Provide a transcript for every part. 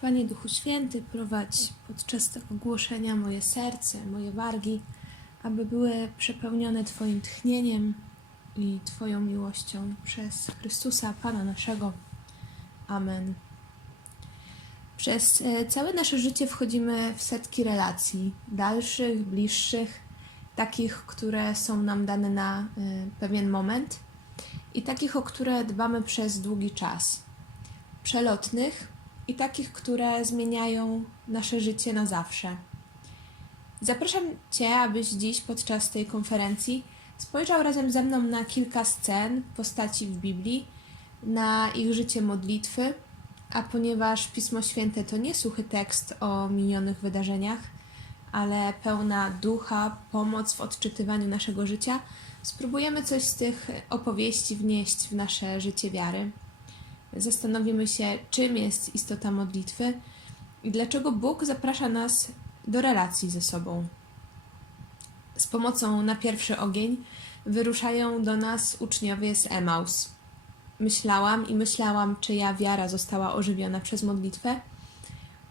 Panie Duchu Święty, prowadź podczas tego głoszenia moje serce, moje wargi, aby były przepełnione Twoim tchnieniem i Twoją miłością przez Chrystusa, Pana naszego. Amen. Przez e, całe nasze życie wchodzimy w setki relacji, dalszych, bliższych, takich, które są nam dane na e, pewien moment i takich, o które dbamy przez długi czas. Przelotnych i takich, które zmieniają nasze życie na zawsze. Zapraszam Cię, abyś dziś podczas tej konferencji spojrzał razem ze mną na kilka scen postaci w Biblii, na ich życie modlitwy, a ponieważ Pismo Święte to nie suchy tekst o minionych wydarzeniach, ale pełna ducha, pomoc w odczytywaniu naszego życia, spróbujemy coś z tych opowieści wnieść w nasze życie wiary. Zastanowimy się, czym jest istota modlitwy i dlaczego Bóg zaprasza nas do relacji ze sobą. Z pomocą na pierwszy ogień wyruszają do nas uczniowie z Emaus. Myślałam i myślałam, czyja wiara została ożywiona przez modlitwę.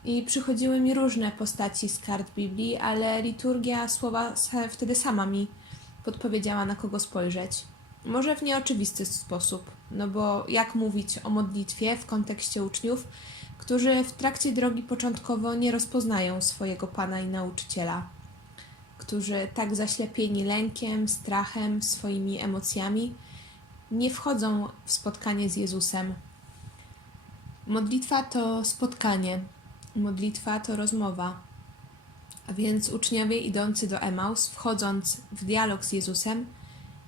I przychodziły mi różne postaci z kart Biblii, ale liturgia słowa wtedy sama mi podpowiedziała, na kogo spojrzeć. Może w nieoczywisty sposób, no bo jak mówić o modlitwie w kontekście uczniów, którzy w trakcie drogi początkowo nie rozpoznają swojego Pana i nauczyciela, którzy tak zaślepieni lękiem, strachem, swoimi emocjami, nie wchodzą w spotkanie z Jezusem. Modlitwa to spotkanie, modlitwa to rozmowa. A więc uczniowie idący do Emaus, wchodząc w dialog z Jezusem,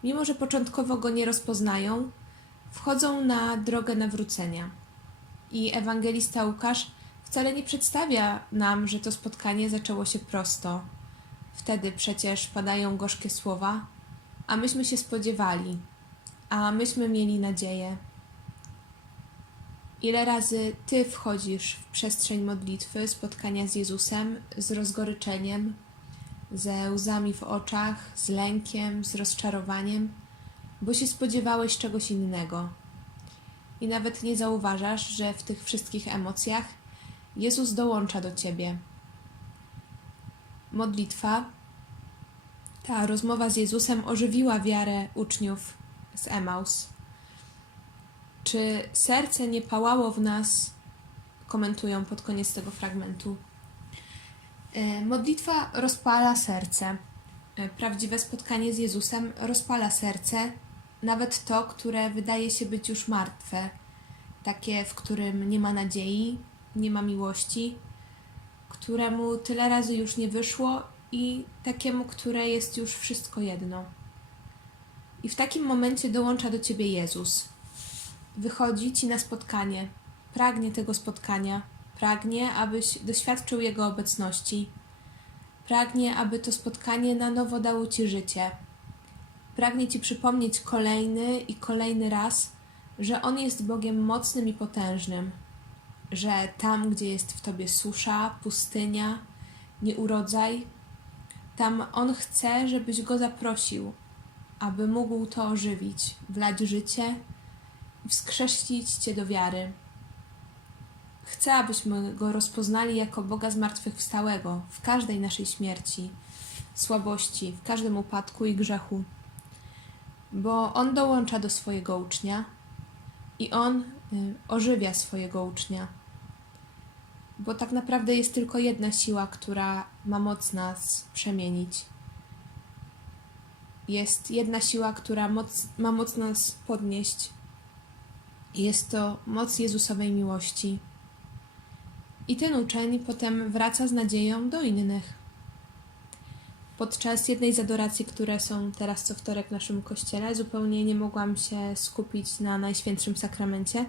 mimo że początkowo go nie rozpoznają, wchodzą na drogę nawrócenia. I ewangelista Łukasz wcale nie przedstawia nam, że to spotkanie zaczęło się prosto. Wtedy przecież padają gorzkie słowa, a myśmy się spodziewali, a myśmy mieli nadzieję. Ile razy Ty wchodzisz w przestrzeń modlitwy, spotkania z Jezusem z rozgoryczeniem, ze łzami w oczach, z lękiem, z rozczarowaniem, bo się spodziewałeś czegoś innego. I nawet nie zauważasz, że w tych wszystkich emocjach Jezus dołącza do ciebie. Modlitwa, ta rozmowa z Jezusem ożywiła wiarę uczniów z Emaus. Czy serce nie pałało w nas? Komentują pod koniec tego fragmentu. E, Modlitwa rozpala serce. E, Prawdziwe spotkanie z Jezusem rozpala serce, nawet to, które wydaje się być już martwe, takie, w którym nie ma nadziei, nie ma miłości, któremu tyle razy już nie wyszło i takiemu, które jest już wszystko jedno. I w takim momencie dołącza do ciebie Jezus. Wychodzi ci na spotkanie, pragnie tego spotkania, pragnie, abyś doświadczył Jego obecności, pragnie, aby to spotkanie na nowo dało ci życie. Pragnie ci przypomnieć kolejny i kolejny raz, że On jest Bogiem mocnym i potężnym, że tam, gdzie jest w tobie susza, pustynia, nieurodzaj, tam On chce, żebyś Go zaprosił, aby mógł to ożywić, wlać życie i wskrzesić Cię do wiary. Chcę, abyśmy Go rozpoznali jako Boga zmartwychwstałego w każdej naszej śmierci, słabości, w każdym upadku i grzechu. Bo On dołącza do swojego ucznia i On y, ożywia swojego ucznia. Bo tak naprawdę jest tylko jedna siła, która ma moc nas przemienić. Jest jedna siła, która moc, ma moc nas podnieść. Jest to moc Jezusowej miłości. I ten uczeń potem wraca z nadzieją do innych. Podczas jednej z adoracji, które są teraz co wtorek w naszym kościele, zupełnie nie mogłam się skupić na Najświętszym Sakramencie,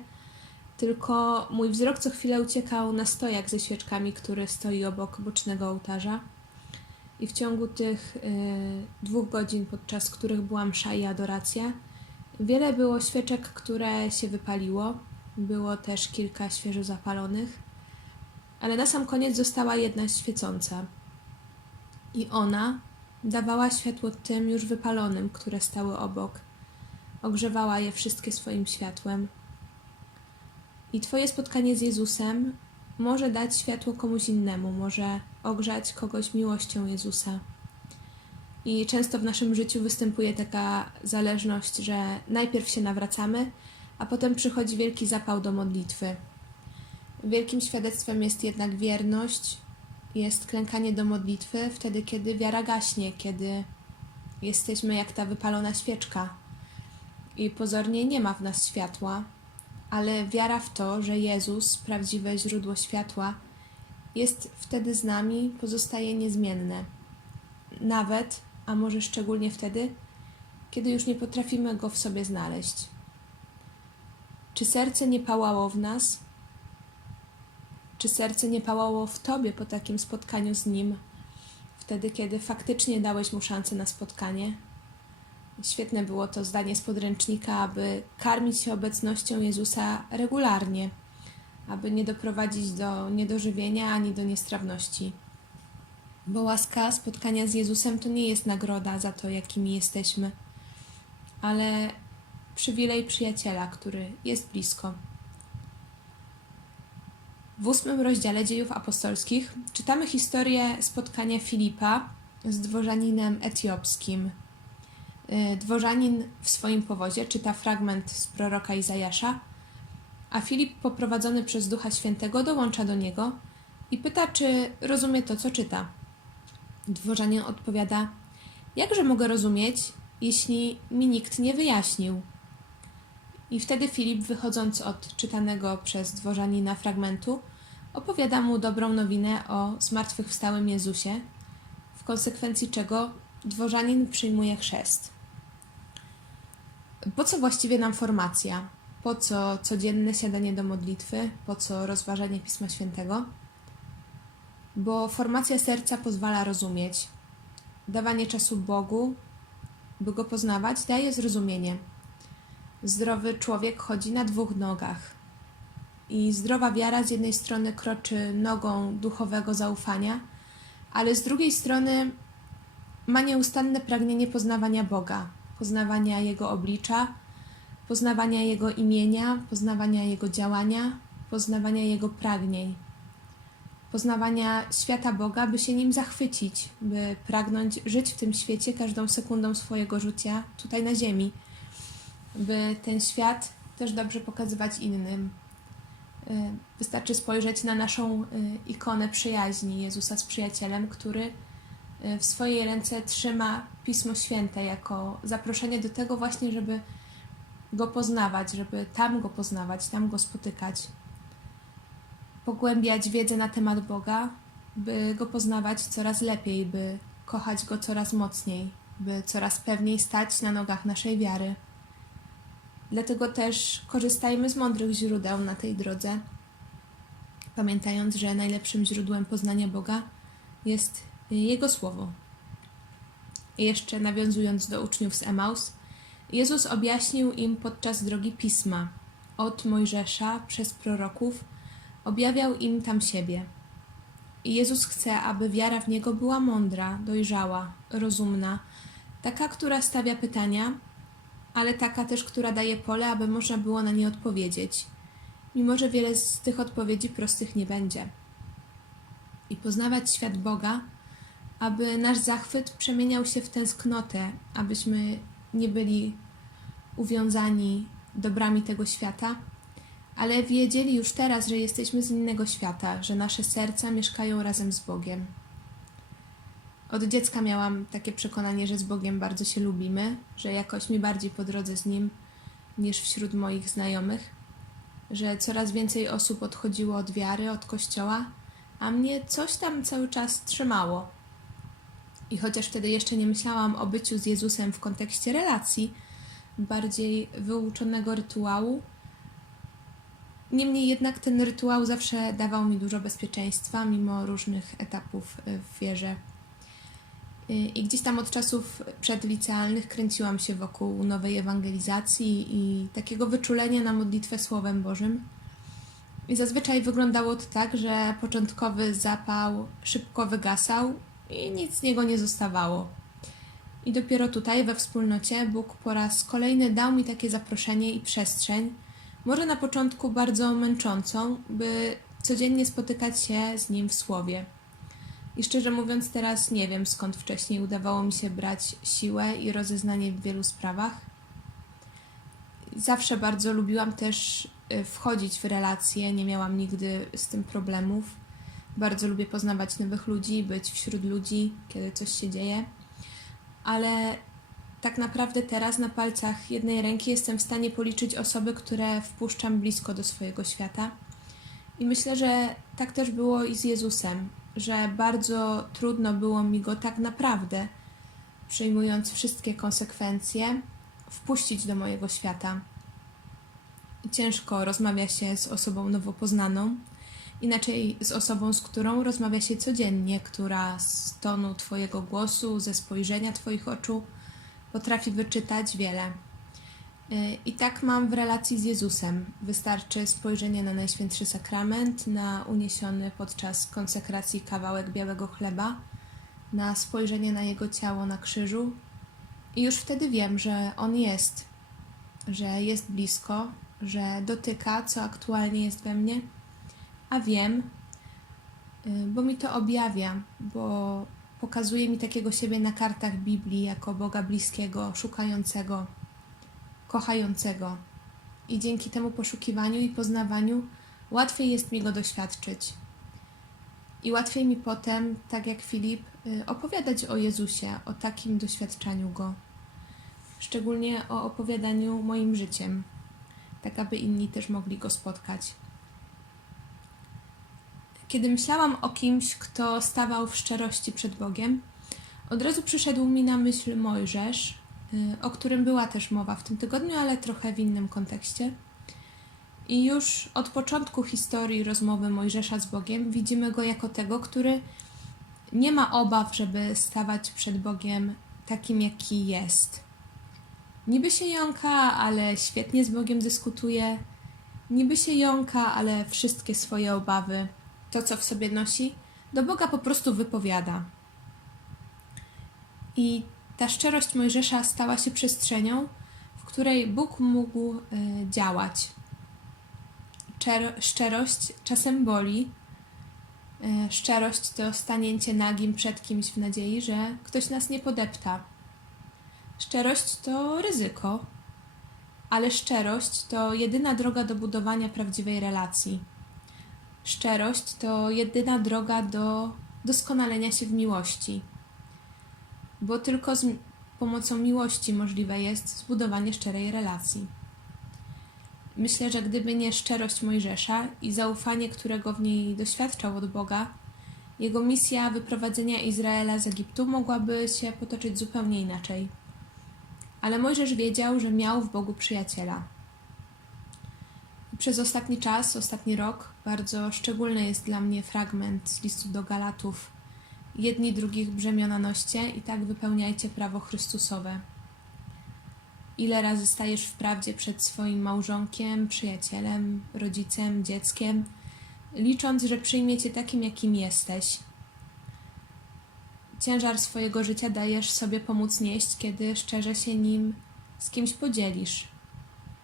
tylko mój wzrok co chwilę uciekał na stojak ze świeczkami, który stoi obok bocznego ołtarza. I w ciągu tych y, dwóch godzin, podczas których była msza i adoracja, wiele było świeczek, które się wypaliło. Było też kilka świeżo zapalonych, ale na sam koniec została jedna świecąca. I ona dawała światło tym już wypalonym, które stały obok. Ogrzewała je wszystkie swoim światłem. I Twoje spotkanie z Jezusem może dać światło komuś innemu, może ogrzać kogoś miłością Jezusa. I często w naszym życiu występuje taka zależność, że najpierw się nawracamy, a potem przychodzi wielki zapał do modlitwy. Wielkim świadectwem jest jednak wierność, jest klękanie do modlitwy wtedy, kiedy wiara gaśnie, kiedy jesteśmy jak ta wypalona świeczka i pozornie nie ma w nas światła, ale wiara w to, że Jezus, prawdziwe źródło światła, jest wtedy z nami, pozostaje niezmienne. Nawet, a może szczególnie wtedy, kiedy już nie potrafimy go w sobie znaleźć. Czy serce nie pałało w nas? Czy serce nie pałało w tobie po takim spotkaniu z nim, wtedy, kiedy faktycznie dałeś mu szansę na spotkanie? Świetne było to zdanie z podręcznika, aby karmić się obecnością Jezusa regularnie, aby nie doprowadzić do niedożywienia ani do niestrawności. Bo łaska spotkania z Jezusem to nie jest nagroda za to, jakimi jesteśmy, ale przywilej przyjaciela, który jest blisko. W ósmym rozdziale dziejów apostolskich czytamy historię spotkania Filipa z dworzaninem etiopskim. Y, Dworzanin w swoim powozie czyta fragment z proroka Izajasza, a Filip poprowadzony przez Ducha Świętego dołącza do niego i pyta, czy rozumie to, co czyta. Dworzanin odpowiada: Jakże mogę rozumieć, jeśli mi nikt nie wyjaśnił? I wtedy Filip, wychodząc od czytanego przez dworzanina fragmentu, opowiada mu dobrą nowinę o zmartwychwstałym Jezusie, w konsekwencji czego dworzanin przyjmuje chrzest. Po co właściwie nam formacja? Po co codzienne siadanie do modlitwy? Po co rozważanie Pisma Świętego? Bo formacja serca pozwala rozumieć. Dawanie czasu Bogu, by go poznawać, daje zrozumienie. Zdrowy człowiek chodzi na dwóch nogach. I zdrowa wiara z jednej strony kroczy nogą duchowego zaufania, ale z drugiej strony ma nieustanne pragnienie poznawania Boga, poznawania Jego oblicza, poznawania Jego imienia, poznawania Jego działania, poznawania Jego pragnień, poznawania świata Boga, by się nim zachwycić, by pragnąć żyć w tym świecie każdą sekundą swojego życia tutaj na Ziemi, by ten świat też dobrze pokazywać innym. Y, Wystarczy spojrzeć na naszą y, ikonę przyjaźni Jezusa z przyjacielem, który y, w swojej ręce trzyma Pismo Święte jako zaproszenie do tego właśnie, żeby go poznawać, żeby tam go poznawać, tam go spotykać, pogłębiać wiedzę na temat Boga, by go poznawać coraz lepiej, by kochać go coraz mocniej, by coraz pewniej stać na nogach naszej wiary. Dlatego też korzystajmy z mądrych źródeł na tej drodze, pamiętając, że najlepszym źródłem poznania Boga jest Jego Słowo. I jeszcze nawiązując do uczniów z Emaus, Jezus objaśnił im podczas drogi pisma, od Mojżesza przez proroków, objawiał im tam siebie. I Jezus chce, aby wiara w Niego była mądra, dojrzała, rozumna, taka, która stawia pytania, ale taka też, która daje pole, aby można było na nie odpowiedzieć, mimo że wiele z tych odpowiedzi prostych nie będzie. I poznawać świat Boga, aby nasz zachwyt przemieniał się w tęsknotę, abyśmy nie byli uwiązani dobrami tego świata, ale wiedzieli już teraz, że jesteśmy z innego świata, że nasze serca mieszkają razem z Bogiem. Od dziecka miałam takie przekonanie, że z Bogiem bardzo się lubimy, że jakoś mi bardziej po drodze z Nim niż wśród moich znajomych, że coraz więcej osób odchodziło od wiary, od Kościoła, a mnie coś tam cały czas trzymało. I chociaż wtedy jeszcze nie myślałam o byciu z Jezusem w kontekście relacji, bardziej wyuczonego rytuału, niemniej jednak ten rytuał zawsze dawał mi dużo bezpieczeństwa, mimo różnych etapów w wierze. Y, I gdzieś tam od czasów przedlicealnych kręciłam się wokół nowej ewangelizacji i takiego wyczulenia na modlitwę Słowem Bożym. I zazwyczaj wyglądało to tak, że początkowy zapał szybko wygasał i nic z niego nie zostawało. I dopiero tutaj, we wspólnocie, Bóg po raz kolejny dał mi takie zaproszenie i przestrzeń, może na początku bardzo męczącą, by codziennie spotykać się z Nim w Słowie. I szczerze mówiąc, teraz nie wiem skąd wcześniej udawało mi się brać siłę i rozeznanie w wielu sprawach. Zawsze bardzo lubiłam też y, wchodzić w relacje, nie miałam nigdy z tym problemów. Bardzo lubię poznawać nowych ludzi, być wśród ludzi, kiedy coś się dzieje. Ale tak naprawdę teraz na palcach jednej ręki jestem w stanie policzyć osoby, które wpuszczam blisko do swojego świata. I myślę, że tak też było i z Jezusem, że bardzo trudno było mi go tak naprawdę, przyjmując wszystkie konsekwencje, wpuścić do mojego świata. Ciężko rozmawia się z osobą nowo poznaną, inaczej z osobą, z którą rozmawia się codziennie, która z tonu Twojego głosu, ze spojrzenia Twoich oczu potrafi wyczytać wiele. Y, I tak mam w relacji z Jezusem. Wystarczy spojrzenie na Najświętszy Sakrament, na uniesiony podczas konsekracji kawałek białego chleba, na spojrzenie na Jego ciało na krzyżu. I już wtedy wiem, że On jest, że jest blisko, że dotyka, co aktualnie jest we mnie, a wiem, y, bo mi to objawia, bo pokazuje mi takiego siebie na kartach Biblii jako Boga bliskiego, szukającego, kochającego. I dzięki temu poszukiwaniu i poznawaniu łatwiej jest mi go doświadczyć. I łatwiej mi potem, tak jak Filip, y, opowiadać o Jezusie, o takim doświadczaniu go. Szczególnie o opowiadaniu moim życiem, tak aby inni też mogli go spotkać. Kiedy myślałam o kimś, kto stawał w szczerości przed Bogiem, od razu przyszedł mi na myśl Mojżesz, o którym była też mowa w tym tygodniu, ale trochę w innym kontekście. I już od początku historii rozmowy Mojżesza z Bogiem widzimy go jako tego, który nie ma obaw, żeby stawać przed Bogiem takim, jaki jest. Niby się jąka, ale świetnie z Bogiem dyskutuje. Niby się jąka, ale wszystkie swoje obawy to, co w sobie nosi, do Boga po prostu wypowiada. I ta szczerość Mojżesza stała się przestrzenią, w której Bóg mógł y, działać. Czer- szczerość czasem boli. Y, szczerość to stanięcie nagim przed kimś w nadziei, że ktoś nas nie podepta. Szczerość to ryzyko, ale szczerość to jedyna droga do budowania prawdziwej relacji Szczerość to jedyna droga do doskonalenia się w miłości, bo tylko z pomocą miłości możliwe jest zbudowanie szczerej relacji. Myślę, że gdyby nie szczerość Mojżesza i zaufanie, którego w niej doświadczał od Boga, jego misja wyprowadzenia Izraela z Egiptu mogłaby się potoczyć zupełnie inaczej. Ale Mojżesz wiedział, że miał w Bogu przyjaciela. Przez ostatni czas, ostatni rok, bardzo szczególny jest dla mnie fragment z listu do Galatów. Jedni drugich brzemiona noście i tak wypełniajcie prawo Chrystusowe. Ile razy stajesz w prawdzie przed swoim małżonkiem, przyjacielem, rodzicem, dzieckiem, licząc, że przyjmiecie takim, jakim jesteś. Ciężar swojego życia dajesz sobie pomóc nieść, kiedy szczerze się nim z kimś podzielisz.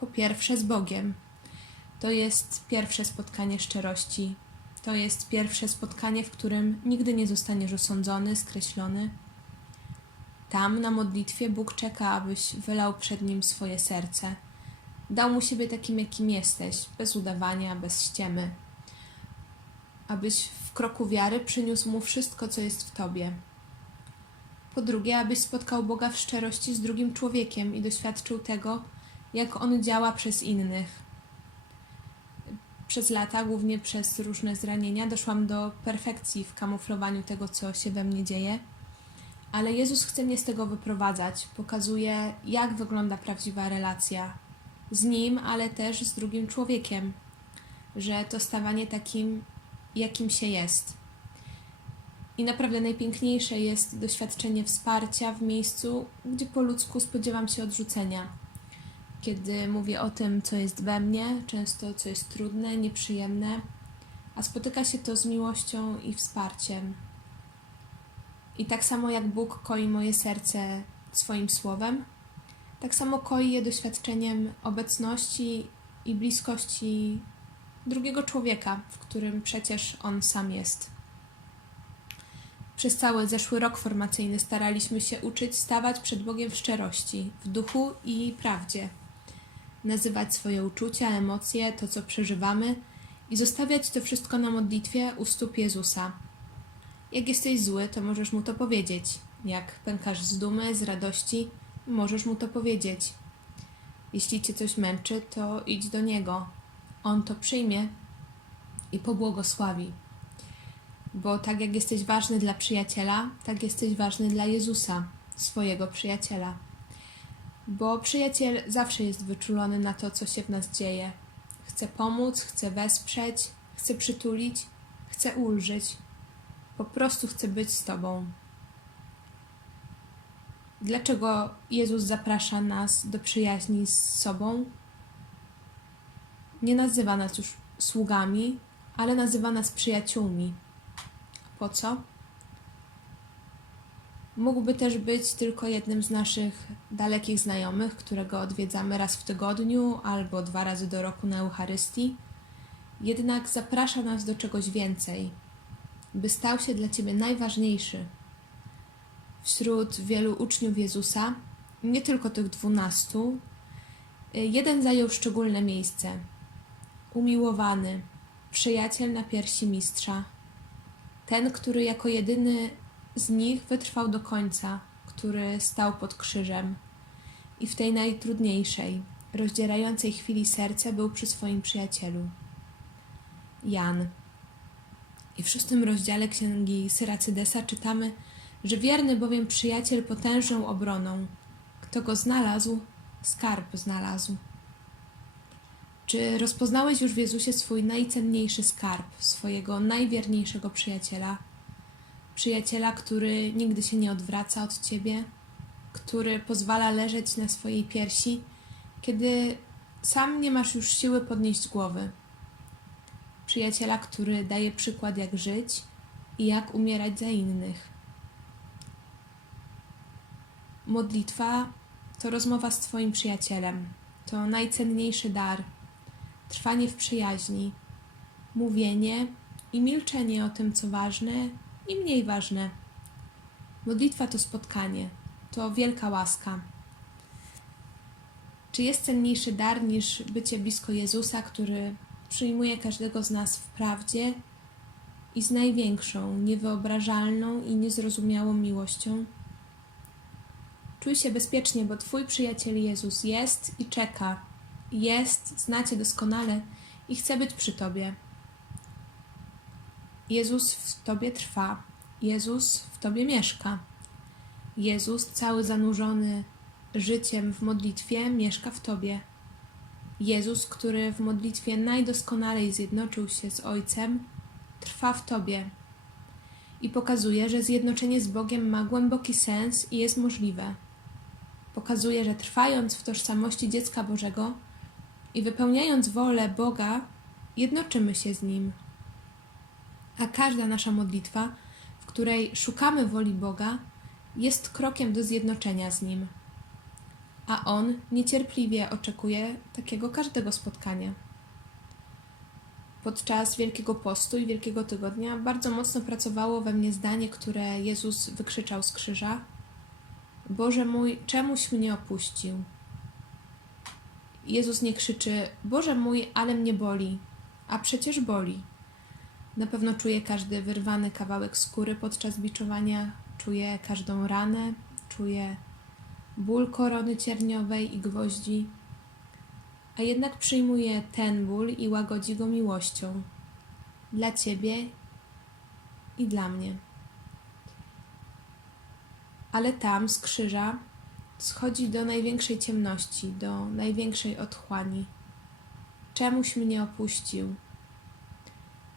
Po pierwsze z Bogiem to jest pierwsze spotkanie szczerości. To jest pierwsze spotkanie, w którym nigdy nie zostaniesz osądzony, skreślony. Tam na modlitwie Bóg czeka, abyś wylał przed nim swoje serce. Dał mu siebie takim, jakim jesteś, bez udawania, bez ściemy. Abyś w kroku wiary przyniósł mu wszystko, co jest w tobie. Po drugie, abyś spotkał Boga w szczerości z drugim człowiekiem i doświadczył tego, jak on działa przez innych przez lata, głównie przez różne zranienia, doszłam do perfekcji w kamuflowaniu tego, co się we mnie dzieje. Ale Jezus chce mnie z tego wyprowadzać, pokazuje, jak wygląda prawdziwa relacja z Nim, ale też z drugim człowiekiem, że to stawanie takim, jakim się jest. I naprawdę najpiękniejsze jest doświadczenie wsparcia w miejscu, gdzie po ludzku spodziewam się odrzucenia kiedy mówię o tym, co jest we mnie, często co jest trudne, nieprzyjemne, a spotyka się to z miłością i wsparciem. I tak samo jak Bóg koi moje serce swoim słowem, tak samo koi je doświadczeniem obecności i bliskości drugiego człowieka, w którym przecież on sam jest. Przez cały zeszły rok formacyjny staraliśmy się uczyć stawać przed Bogiem w szczerości, w duchu i prawdzie, nazywać swoje uczucia, emocje, to co przeżywamy i zostawiać to wszystko na modlitwie u stóp Jezusa. Jak jesteś zły, to możesz mu to powiedzieć. Jak pękasz z dumy, z radości, możesz mu to powiedzieć. Jeśli cię coś męczy, to idź do niego. On to przyjmie i pobłogosławi. Bo tak jak jesteś ważny dla przyjaciela, tak jesteś ważny dla Jezusa, swojego przyjaciela. Bo przyjaciel zawsze jest wyczulony na to, co się w nas dzieje. Chce pomóc, chce wesprzeć, chce przytulić, chce ulżyć. Po prostu chce być z Tobą. Dlaczego Jezus zaprasza nas do przyjaźni z sobą? Nie nazywa nas już sługami, ale nazywa nas przyjaciółmi. Po co? Mógłby też być tylko jednym z naszych dalekich znajomych, którego odwiedzamy raz w tygodniu albo dwa razy do roku na Eucharystii. Jednak zaprasza nas do czegoś więcej, by stał się dla Ciebie najważniejszy. Wśród wielu uczniów Jezusa, nie tylko tych dwunastu, jeden zajął szczególne miejsce. Umiłowany, przyjaciel na piersi mistrza, ten, który jako jedyny z nich wytrwał do końca, który stał pod krzyżem i w tej najtrudniejszej, rozdzierającej chwili serce był przy swoim przyjacielu. Jan. I w szóstym rozdziale księgi Syracydesa czytamy, że wierny bowiem przyjaciel potężną obroną. Kto go znalazł, skarb znalazł. Czy rozpoznałeś już w Jezusie swój najcenniejszy skarb, swojego najwierniejszego przyjaciela? Przyjaciela, który nigdy się nie odwraca od ciebie, który pozwala leżeć na swojej piersi, kiedy sam nie masz już siły podnieść głowy. Przyjaciela, który daje przykład, jak żyć i jak umierać za innych. Modlitwa to rozmowa z Twoim przyjacielem. To najcenniejszy dar. Trwanie w przyjaźni, mówienie i milczenie o tym, co ważne i mniej ważne. Modlitwa to spotkanie, to wielka łaska. Czy jest cenniejszy dar niż bycie blisko Jezusa, który przyjmuje każdego z nas w prawdzie i z największą, niewyobrażalną i niezrozumiałą miłością? Czuj się bezpiecznie, bo Twój przyjaciel Jezus jest i czeka. Jest, znacie doskonale i chce być przy Tobie. Jezus w Tobie trwa. Jezus w Tobie mieszka. Jezus, cały zanurzony życiem w modlitwie, mieszka w Tobie. Jezus, który w modlitwie najdoskonalej zjednoczył się z Ojcem, trwa w Tobie i pokazuje, że zjednoczenie z Bogiem ma głęboki sens i jest możliwe. Pokazuje, że trwając w tożsamości dziecka Bożego i wypełniając wolę Boga, jednoczymy się z Nim. A każda nasza modlitwa, w której szukamy woli Boga, jest krokiem do zjednoczenia z Nim. A On niecierpliwie oczekuje takiego każdego spotkania. Podczas Wielkiego Postu i Wielkiego Tygodnia bardzo mocno pracowało we mnie zdanie, które Jezus wykrzyczał z krzyża: Boże mój, czemuś mnie opuścił? Jezus nie krzyczy: Boże mój, ale mnie boli, a przecież boli. Na pewno czuje każdy wyrwany kawałek skóry podczas biczowania, czuje każdą ranę, czuje ból korony cierniowej i gwoździ, a jednak przyjmuje ten ból i łagodzi go miłością dla Ciebie i dla mnie. Ale tam z krzyża schodzi do największej ciemności, do największej otchłani. Czemuś mnie opuścił?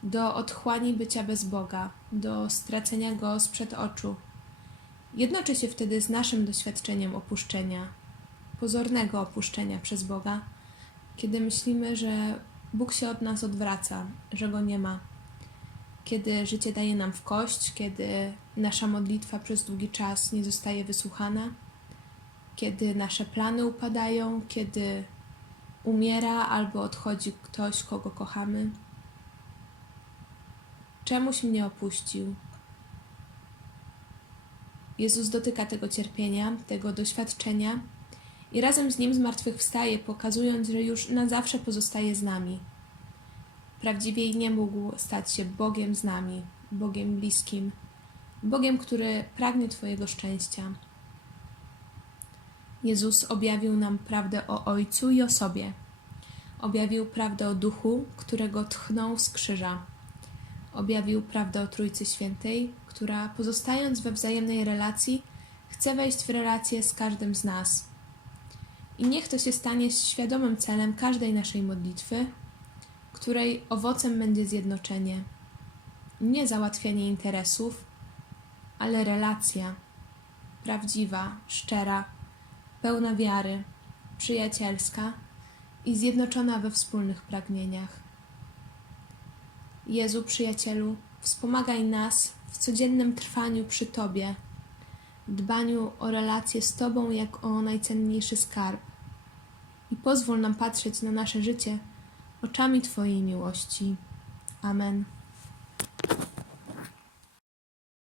Do otchłani bycia bez Boga, do stracenia Go sprzed oczu. Jednoczy się wtedy z naszym doświadczeniem opuszczenia, pozornego opuszczenia przez Boga, kiedy myślimy, że Bóg się od nas odwraca, że Go nie ma. Kiedy życie daje nam w kość, kiedy nasza modlitwa przez długi czas nie zostaje wysłuchana, kiedy nasze plany upadają, kiedy umiera albo odchodzi ktoś, kogo kochamy. Czemuś mnie opuścił. Jezus dotyka tego cierpienia, tego doświadczenia i razem z nim zmartwychwstaje, pokazując, że już na zawsze pozostaje z nami. Prawdziwie nie mógł stać się Bogiem z nami, Bogiem bliskim, Bogiem, który pragnie Twojego szczęścia. Jezus objawił nam prawdę o Ojcu i o sobie. Objawił prawdę o Duchu, którego tchnął z krzyża. Objawił prawdę o Trójcy Świętej, która pozostając we wzajemnej relacji, chce wejść w relację z każdym z nas. I niech to się stanie świadomym celem każdej naszej modlitwy, której owocem będzie zjednoczenie. Nie załatwianie interesów, ale relacja prawdziwa, szczera, pełna wiary, przyjacielska i zjednoczona we wspólnych pragnieniach. Jezu, przyjacielu, wspomagaj nas w codziennym trwaniu przy Tobie, dbaniu o relacje z Tobą jak o najcenniejszy skarb i pozwól nam patrzeć na nasze życie oczami Twojej miłości. Amen.